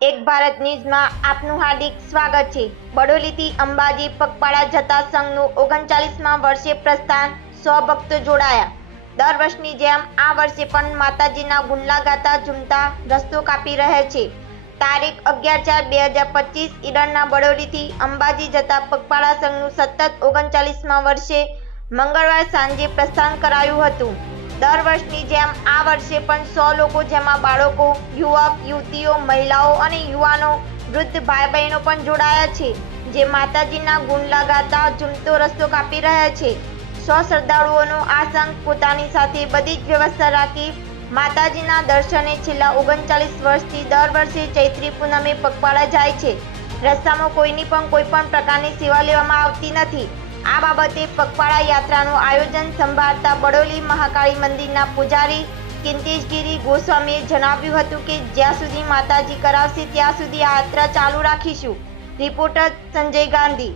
એક ભારત ન્યૂઝમાં આપનું હાર્દિક સ્વાગત છે। બડોલીથી અંબાજી પગપાળા જતા સંઘનું 39મા વર્ષે પ્રસ્થાન, 100 ભક્તો જોડાયા। દર વર્ષની જેમ આ વર્ષે પણ માતાજીના ગુણલા ગાતા ઝૂમતા રસ્તો કાપી રહ્યા છે। તારીખ 11/4/2025 ઈડરના બડોલીથી અંબાજી જતા પગપાળા સંઘનું સતત 39મા વર્ષે મંગળવાર સાંજે પ્રસ્થાન કરાયું હતું। દર વર્ષની જેમ આ વર્ષે પણ 100 લોકો, જેમાં બાળકો, યુવક યુવતીઓ, મહિલાઓ અને યુવાનો, વૃદ્ધ ભાઈ બહેનો પણ જોડાયા છે, જે માતાજીના ગુણલા ગાતા ઝૂમતો રસ્તો કાપી રહ્યા છે। 100 શ્રદ્ધાળુઓનો આ સંઘ પોતાની સાથે બધી જ વ્યવસ્થા રાખી માતાજીના દર્શને છેલ્લા 39 વર્ષથી દર વર્ષે ચૈત્રી પૂનમે પગપાળા જાય છે। રસ્તામાં કોઈની પણ કોઈ પણ પ્રકારની સેવા લેવામાં આવતી નથી। આ બાબતે પગપાળા યાત્રાનું આયોજન સંભાળતા બડોલી મહાકાળી મંદિરના પૂજારી કિંતેશગીરી ગોસ્વામીએ જણાવ્યું હતું કે જ્યાં સુધી માતાજી કરાવશે ત્યાં સુધી આ યાત્રા ચાલુ રાખીશું। રિપોર્ટર સંજય ગાંધી।